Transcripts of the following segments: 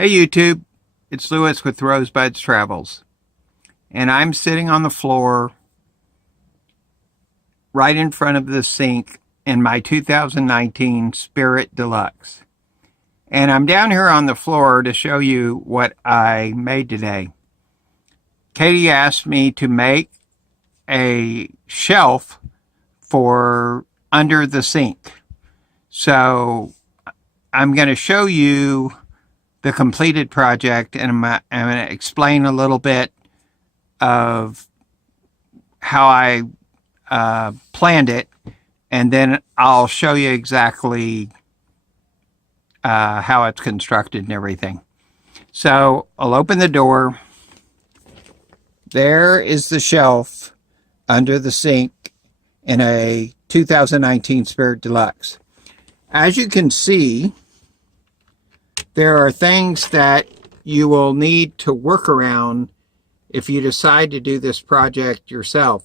Hey YouTube, it's Lewis with Rosebuds Travels, and I'm sitting on the floor right in front of the sink in my 2019 Spirit Deluxe. And I'm down here on the floor to show you what I made today. Katie asked me to make a shelf for under the sink. So I'm going to show you the completed project, and I'm going to explain a little bit of how I planned it, and then I'll show you exactly how it's constructed and everything. So I'll open the door. There is the shelf under the sink in a 2019 Spirit Deluxe. As you can see, there are things that you will need to work around if you decide to do this project yourself.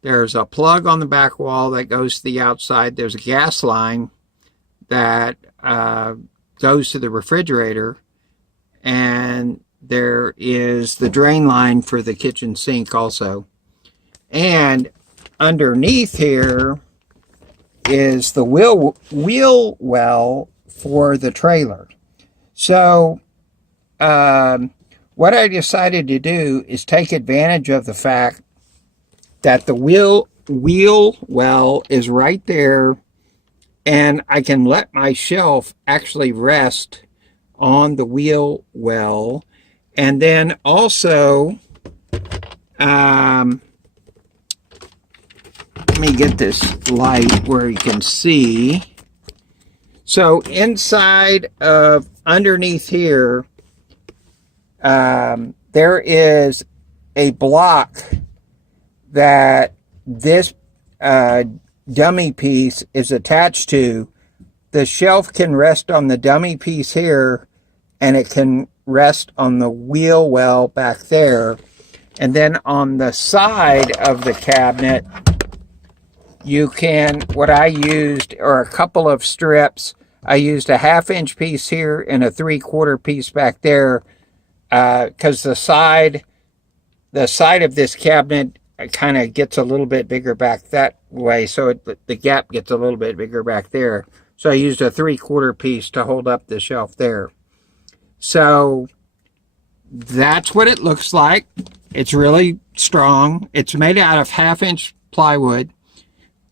There's a plug on the back wall that goes to the outside. There's a gas line that goes to the refrigerator. And there is the drain line for the kitchen sink also. And underneath here is the wheel well for the trailer. So what I decided to do is take advantage of the fact that the wheel well is right there, and I can let my shelf actually rest on the wheel well. And then also, let me get this light where you can see. So inside of underneath here, there is a block that this dummy piece is attached to. The shelf can rest on the dummy piece here, and it can rest on the wheel well back there. And then on the side of the cabinet, you can, what I used are a couple of strips. I used a 1/2-inch piece here and a 3/4 piece back there, because the side of this cabinet kind of gets a little bit bigger back that way, so the gap gets a little bit bigger back there. So I used a 3/4 piece to hold up the shelf there. So that's what it looks like. It's really strong. It's made out of 1/2-inch plywood.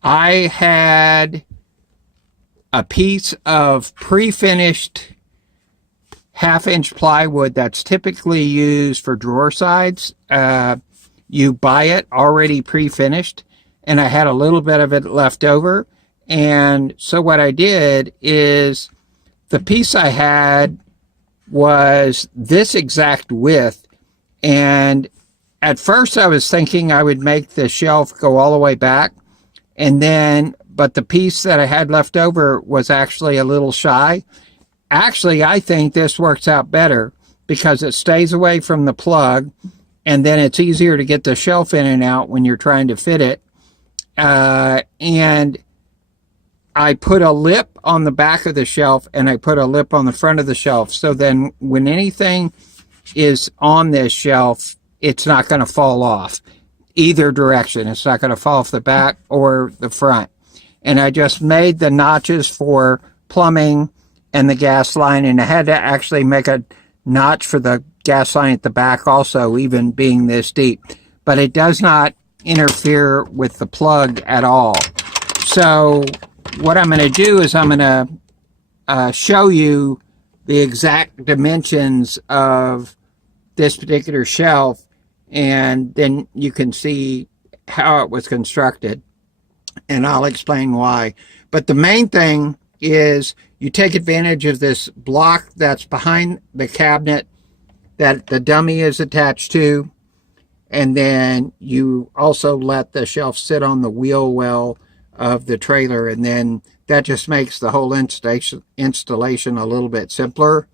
I had a piece of pre-finished 1/2-inch plywood that's typically used for drawer sides. You buy it already pre-finished, and I had a little bit of it left over. And so what I did is, the piece I had was this exact width, and at first I was thinking I would make the shelf go all the way back, but the piece that I had left over was actually a little shy. Actually, I think this works out better because it stays away from the plug, and then it's easier to get the shelf in and out when you're trying to fit it. And I put a lip on the back of the shelf, and I put a lip on the front of the shelf. So then when anything is on this shelf, it's not going to fall off either direction. It's not going to fall off the back or the front. And I just made the notches for plumbing and the gas line, and I had to actually make a notch for the gas line at the back also, even being this deep. But it does not interfere with the plug at all. So what I'm going to do is I'm going to show you the exact dimensions of this particular shelf, and then you can see how it was constructed, and I'll explain why. But the main thing is you take advantage of this block that's behind the cabinet that the dummy is attached to, and then you also let the shelf sit on the wheel well of the trailer, and then that just makes the whole installation a little bit simpler.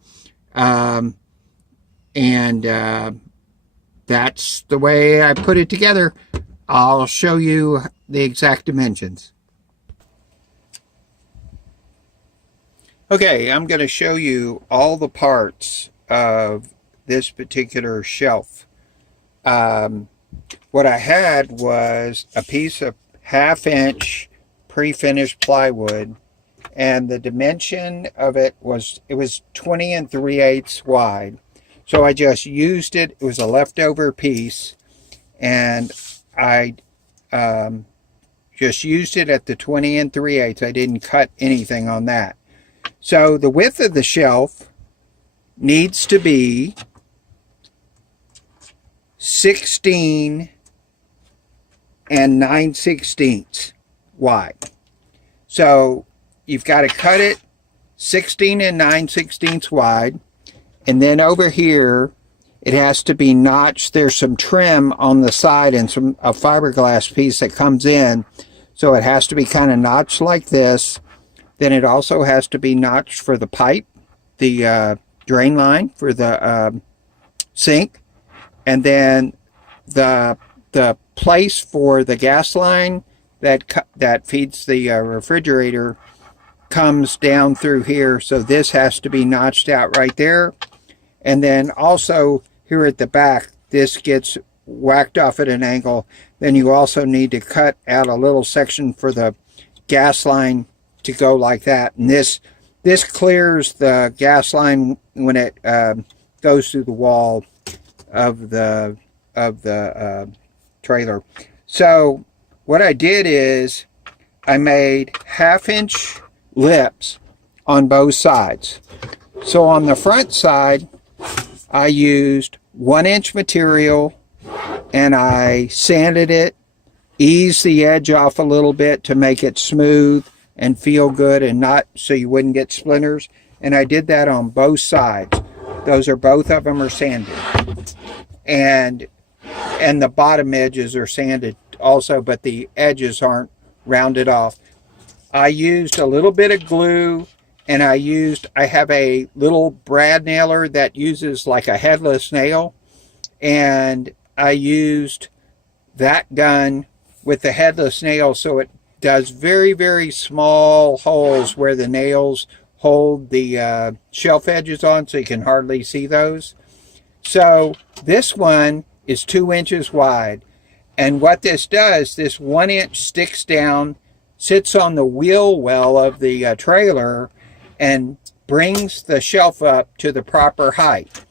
That's the way I put it together. I'll show you the exact dimensions. Okay, I'm going to show you all the parts of this particular shelf. What I had was a piece of 1/2 inch pre-finished plywood, and the dimension of it was 20 3/8 wide. So I just used it. It was a leftover piece, and I just used it at the 20 3/8. I didn't cut anything on that. So the width of the shelf needs to be 16 9/16 wide. So you've got to cut it 16 9/16 wide, and then over here it has to be notched. There's some trim on the side and a fiberglass piece that comes in, so it has to be kind of notched like this. Then it also has to be notched for the pipe, the drain line for the sink, and then the place for the gas line that feeds the refrigerator comes down through here, so this has to be notched out right there. And then also here at the back, this gets whacked off at an angle. Then you also need to cut out a little section for the gas line to go like that. And this clears the gas line when it goes through the wall of the trailer. So what I did is I made 1/2 inch lips on both sides. So on the front side, I used 1 inch material, and I sanded it, eased the edge off a little bit to make it smooth and feel good, and not so you wouldn't get splinters. And I did that on both sides. Both of them are sanded, and the bottom edges are sanded also, but the edges aren't rounded off. I used a little bit of glue, and I have a little brad nailer that uses like a headless nail, and I used that gun with the headless nail, so it does very, very small holes where the nails hold the shelf edges on, so you can hardly see those. So this one is 2 inches wide, and what this does, this 1 inch sticks down, sits on the wheel well of the trailer, and brings the shelf up to the proper height.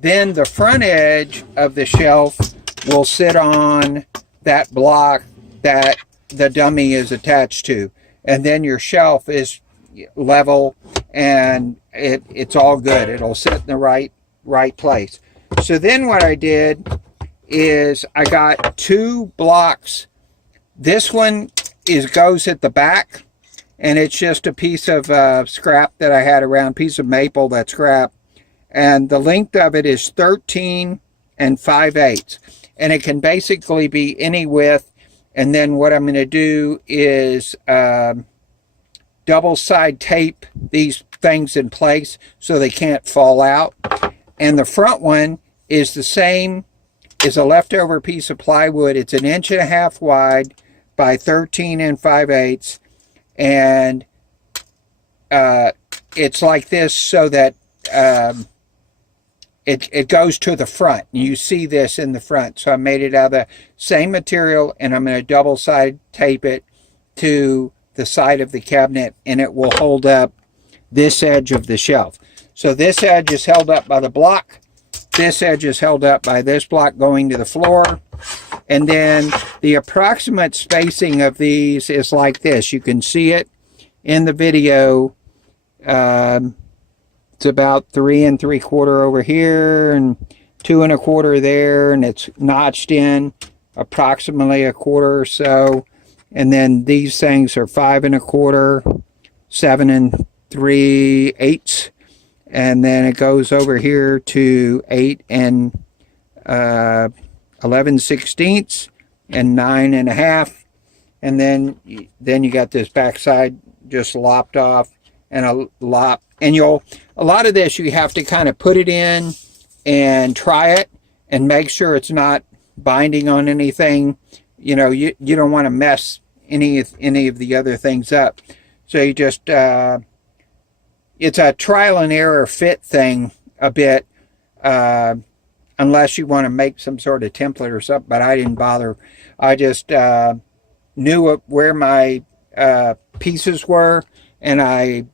Then the front edge of the shelf will sit on that block that the dummy is attached to, and then your shelf is level, and it's all good. It'll sit in the right place. So then what I did is I got 2 blocks. This one goes at the back, and it's just a piece of scrap that I had around, piece of maple that's scrap, and the length of it is 13 5/8, and it can basically be any width. And then what I'm going to do is double side tape these things in place so they can't fall out. And the front one is the same, is a leftover piece of plywood. It's 1.5 inches wide by 13 5/8, and it's like this so that it goes to the front. You see this in the front. So I made it out of the same material, and I'm going to double side tape it to the side of the cabinet, and it will hold up this edge of the shelf. So this edge is held up by the block. This edge is held up by this block going to the floor. And then the approximate spacing of these is like this. You can see it in the video. It's about 3 3/4 over here and 2 1/4 there, and it's notched in approximately 1/4 or so. And then these things are 5 1/4, 7 3/8, and then it goes over here to 8 11/16 and 9 1/2, and then you got this backside just lopped off, and a lot of this you have to kind of put it in and try it and make sure it's not binding on anything. You know, you don't want to mess any of the other things up. So you just it's a trial and error fit thing a bit unless you want to make some sort of template or something, but I didn't bother. I just knew where my pieces were, and I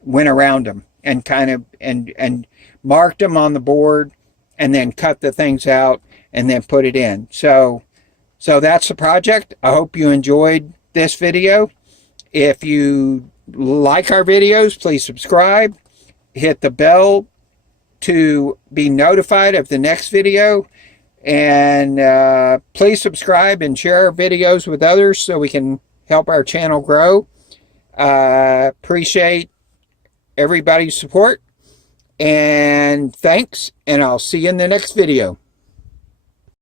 went around them and kind of and marked them on the board, and then cut the things out and then put it in. So that's the project. I hope you enjoyed this video. If you like our videos, please subscribe, hit the bell to be notified of the next video, and please subscribe and share our videos with others so we can help our channel grow. Appreciate everybody's support, and thanks, and I'll see you in the next video.